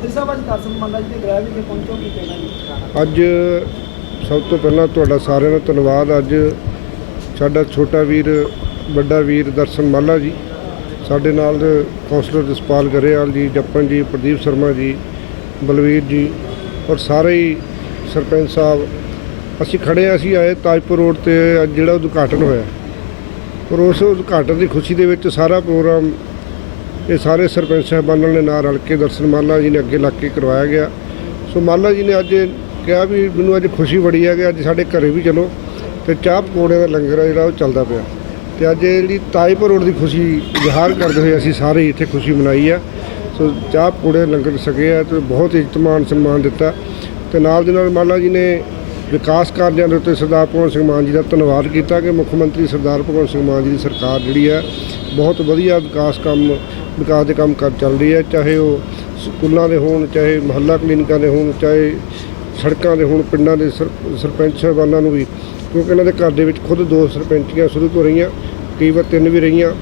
ਮੰਤਰੀ ਸਾਹਿਬ ਅੱਜ ਦਰਸ਼ਨ ਮੰਡਾ ਜੀ ਦੇ ਗ੍ਰਹਿ ਵਿਖੇ ਪਹੁੰਚੋ ਕੀ ਕਹਿਣਾ ਜੀ? ਅੱਜ ਸਭ ਤੋਂ ਪਹਿਲਾਂ ਤੁਹਾਡਾ ਸਾਰਿਆਂ ਦਾ ਧੰਨਵਾਦ। ਅੱਜ ਸਾਡਾ ਛੋਟਾ ਵੀਰ ਵੱਡਾ ਵੀਰ ਦਰਸ਼ਨ ਮਾਲਾ ਜੀ ਸਾਡੇ ਨਾਲ ਕੌਂਸਲਰ ਜਸਪਾਲ ਗਰੇਵਾਲ ਜੀ ਜੱਪਨ ਜੀ ਪ੍ਰਦੀਪ ਸ਼ਰਮਾ ਜੀ ਬਲਵੀਰ ਜੀ ਔਰ ਸਾਰੇ ਹੀ ਸਰਪੰਚ ਸਾਹਿਬ। ਅਸੀਂ ਖੜੇ ਹਾਂ, ਅਸੀਂ ਆਏ ਤਾਜਪੁਰ ਰੋਡ ਤੇ ਅੱਜ ਜਿਹੜਾ ਉਦਘਾਟਨ ਹੋਇਆ। ਔਰ ਉਸ ਉਦਘਾਟਨ ਦੀ ਖੁਸ਼ੀ ਦੇ ਵਿੱਚ ਸਾਰਾ ਪ੍ਰੋਗਰਾਮ ਇਹ ਸਾਰੇ ਸਰਪੰਚ ਸਾਹਿਬਾਨਾਂ ਨੇ ਨਾਲ ਰਲ ਕੇ ਦਰਸ਼ਨ ਮਾਲਾ ਜੀ ਨੇ ਅੱਗੇ ਲੱਗ ਕੇ ਕਰਵਾਇਆ ਗਿਆ। ਸੋ ਮਾਲਾ ਜੀ ਨੇ ਅੱਜ ਕਿਹਾ ਵੀ ਮੈਨੂੰ ਅੱਜ ਖੁਸ਼ੀ ਬੜੀ ਹੈ ਕਿ ਅੱਜ ਸਾਡੇ ਘਰੇ ਵੀ ਚਲੋ ਤੇ ਚਾਹ ਪਕੌੜੇ ਦਾ ਲੰਗਰ ਆ ਜਿਹੜਾ ਉਹ ਚੱਲਦਾ ਪਿਆ। ਤੇ ਅੱਜ ਇਹ ਜਿਹੜੀ ਤਾਜਪੁਰ ਰੋਡ ਦੀ ਖੁਸ਼ੀ ਇਜ਼ਹਾਰ ਕਰਦੇ ਹੋਏ ਅਸੀਂ ਸਾਰੇ ਇੱਥੇ ਖੁਸ਼ੀ ਮਨਾਈ ਆ। ਸੋ ਚਾਹ ਪਕੌੜੇ ਲੰਗਰ ਛਕੇ ਆ ਤੇ ਬਹੁਤ ਇੱਜ਼ਤ ਮਾਨ ਸਨਮਾਨ ਦਿੱਤਾ। ਤੇ ਨਾਲ ਦੀ ਨਾਲ ਮਾਲਾ ਜੀ ਨੇ ਵਿਕਾਸ ਕਾਰਜਾਂ ਦੇ ਉੱਤੇ ਸਰਦਾਰ ਭਗਵੰਤ ਸਿੰਘ ਮਾਨ ਜੀ ਦਾ ਧੰਨਵਾਦ ਕੀਤਾ ਕਿ ਮੁੱਖ ਮੰਤਰੀ ਸਰਦਾਰ ਭਗਵੰਤ ਸਿੰਘ ਮਾਨ ਜੀ ਦੀ ਸਰਕਾਰ ਜਿਹੜੀ ਹੈ ਬਹੁਤ ਵਧੀਆ ਵਿਕਾਸ ਕੰਮ ਵਿਕਾਸ ਦੇ ਕੰਮ ਕਰ ਚੱਲ ਰਹੀ ਹੈ, ਚਾਹੇ ਉਹ ਸਕੂਲਾਂ ਦੇ ਹੋਣ, ਚਾਹੇ ਮਹੱਲਾ ਕਲੀਨਿਕਾਂ ਦੇ ਹੋਣ, ਚਾਹੇ ਸੜਕਾਂ ਦੇ ਹੋਣ, ਪਿੰਡਾਂ ਦੇ ਸਰ- ਸਰਪੰਚ ਸਾਹਿਬਾਨਾਂ ਨੂੰ ਵੀ, ਕਿਉਂਕਿ ਇਹਨਾਂ ਦੇ ਘਰ ਦੇ ਵਿੱਚ ਖੁਦ ਦੋ ਸਰਪੰਚੀਆਂ ਸ਼ੁਰੂ ਤੋਂ ਰਹੀਆਂ, ਕਈ ਵਾਰ ਤਿੰਨ ਵੀ ਰਹੀਆਂ,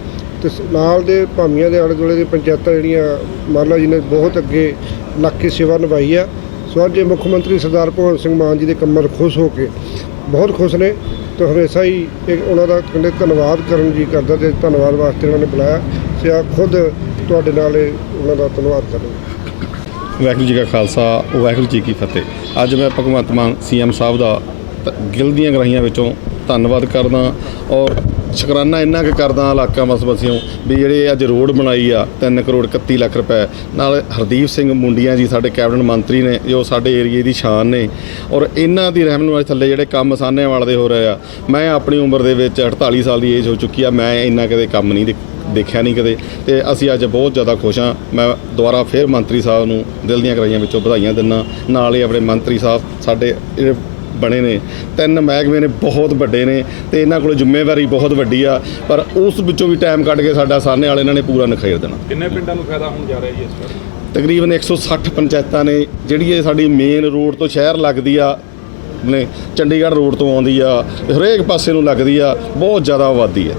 ਤੇ ਨਾਲ ਦੇ ਭਾਮੀਆਂ ਦੇ ਆਲੇ ਦੁਆਲੇ ਦੇ ਪੰਚਾਇਤਾਂ ਜਿਹੜੀਆਂ, ਮਾਲਾ ਜੀ ਨੇ ਬਹੁਤ ਅੱਗੇ ਲੱਗ ਕੇ ਸੇਵਾ ਨਿਭਾਈ ਆ, ਸੋ ਅੱਜ ਮੁੱਖ ਮੰਤਰੀ ਸਰਦਾਰ ਭਗਵੰਤ ਸਿੰਘ ਮਾਨ ਜੀ ਦੇ ਕੰਮਾਂ ਖੁਸ਼ ਹੋ ਕੇ ਬਹੁਤ ਖੁਸ਼ ਨੇ ਤੇ ਹਮੇਸ਼ਾ ਹੀ ਇਹ ਉਹਨਾਂ ਦਾ ਕਹਿੰਦੇ ਧੰਨਵਾਦ ਕਰਨ ਜੀ ਕਰਦਾ ਤੇ ਧੰਨਵਾਦ ਵਾਸਤੇ ਉਹਨਾਂ ਨੇ ਬੁਲਾਇਆ ਤੇ ਆ ਖੁਦ ਤੁਹਾਡੇ ਨਾਲ ਉਹਨਾਂ ਦਾ ਧੰਨਵਾਦ ਕਰਾਂਗਾ ਵਾਹਿਗੁਰੂ ਜੀ ਕਾ ਖਾਲਸਾ, ਵਾਹਿਗੁਰੂ ਜੀ ਕੀ ਫਤਿਹ। ਅੱਜ ਮੈਂ ਭਗਵੰਤ ਮਾਨ ਸੀਐਮ ਸਾਹਿਬ ਦਾ ਤ- ਗਿਲ ਦੀਆਂ ਗਰਾਹੀਆਂ ਵਿੱਚੋਂ ਧੰਨਵਾਦ ਕਰਦਾ ਔਰ ਸ਼ੁਕਰਾਨਾ ਇੰਨਾ ਕੁ ਕਰਦਾ ਇਲਾਕਾ ਵਸਵਸੀਆਂ ਵੀ ਜਿਹੜੇ ਅੱਜ ਰੋਡ ਬਣਾਈ ਆ 3 ਕਰੋੜ 31 ਲੱਖ ਰੁਪਏ। ਨਾਲ ਹਰਦੀਪ ਸਿੰਘ ਮੁੰਡੀਆਂ ਜੀ ਸਾਡੇ ਕੈਬਨਿਟ ਮੰਤਰੀ ਨੇ, ਜੋ ਸਾਡੇ ਏਰੀਏ ਦੀ ਸ਼ਾਨ ਨੇ। ਔਰ ਇਹਨਾਂ ਦੀ ਰਹਿਨੁਮਾਈ ਥੱਲੇ ਜਿਹੜੇ ਕੰਮ ਸਾਹਨੇਵਾਲ ਦੇ ਹੋ ਰਹੇ ਆ, ਮੈਂ ਆਪਣੀ ਉਮਰ ਦੇ ਵਿੱਚ 48 ਸਾਲ ਦੀ ਏਜ ਹੋ ਚੁੱਕੀ ਆ, ਮੈਂ ਇੰਨਾ ਕਦੇ ਕੰਮ ਨਹੀਂ ਦੇਖ- ਦੇਖਿਆ ਨਹੀਂ ਕਦੇ। ਤੇ ਅਸੀਂ ਅੱਜ ਬਹੁਤ ਜ਼ਿਆਦਾ ਖੁਸ਼ ਹਾਂ। ਮੈਂ ਦੁਬਾਰਾ ਫਿਰ ਮੰਤਰੀ ਸਾਹਿਬ ਨੂੰ ਦਿਲ ਦੀਆਂ ਕਰਾਈਆਂ ਵਿੱਚੋਂ ਵਧਾਈਆਂ ਦਿੰਦਾ ਨਾਲ ਹੀ ਆਪਣੇ ਮੰਤਰੀ ਸਾਹਿਬ, ਸਾਡੇ ਜਿਹੜੇ ਬਣੇ ਨੇ। ਤਿੰਨ ਮਹਿਕਮੇ ਨੇ ਬਹੁਤ ਵੱਡੇ ਨੇ ਤੇ ਇਹਨਾਂ ਕੋਲ ਜ਼ਿੰਮੇਵਾਰੀ ਬਹੁਤ ਵੱਡੀ ਆ। ਪਰ ਉਸ ਵਿੱਚੋਂ ਵੀ ਟਾਈਮ ਕੱਢ ਕੇ ਸਾਡਾ ਸਾਹਨੇ ਵਾਲੇ ਇਹਨਾਂ ਨੇ ਪੂਰਾ ਨਖੇੜ ਦੇਣਾ। ਕਿੰਨੇ ਪਿੰਡਾਂ ਨੂੰ ਫਾਇਦਾ ਹੋਣ ਜਾ ਰਿਹਾ ਜੀ ਇਸ ਵਾਰ? ਤਕਰੀਬਨ 160 ਪੰਚਾਇਤਾਂ ਨੇ ਜਿਹੜੀ ਇਹ ਸਾਡੀ ਮੇਨ ਰੋਡ ਤੋਂ ਸ਼ਹਿਰ ਲੱਗਦੀ ਆ ਨੇ ਚੰਡੀਗੜ੍ਹ ਰੋਡ ਤੋਂ ਆਉਂਦੀ ਆ ਹਰੇਕ ਪਾਸੇ ਨੂੰ ਲੱਗਦੀ ਆ ਬਹੁਤ ਜ਼ਿਆਦਾ ਆਬਾਦੀ ਹੈ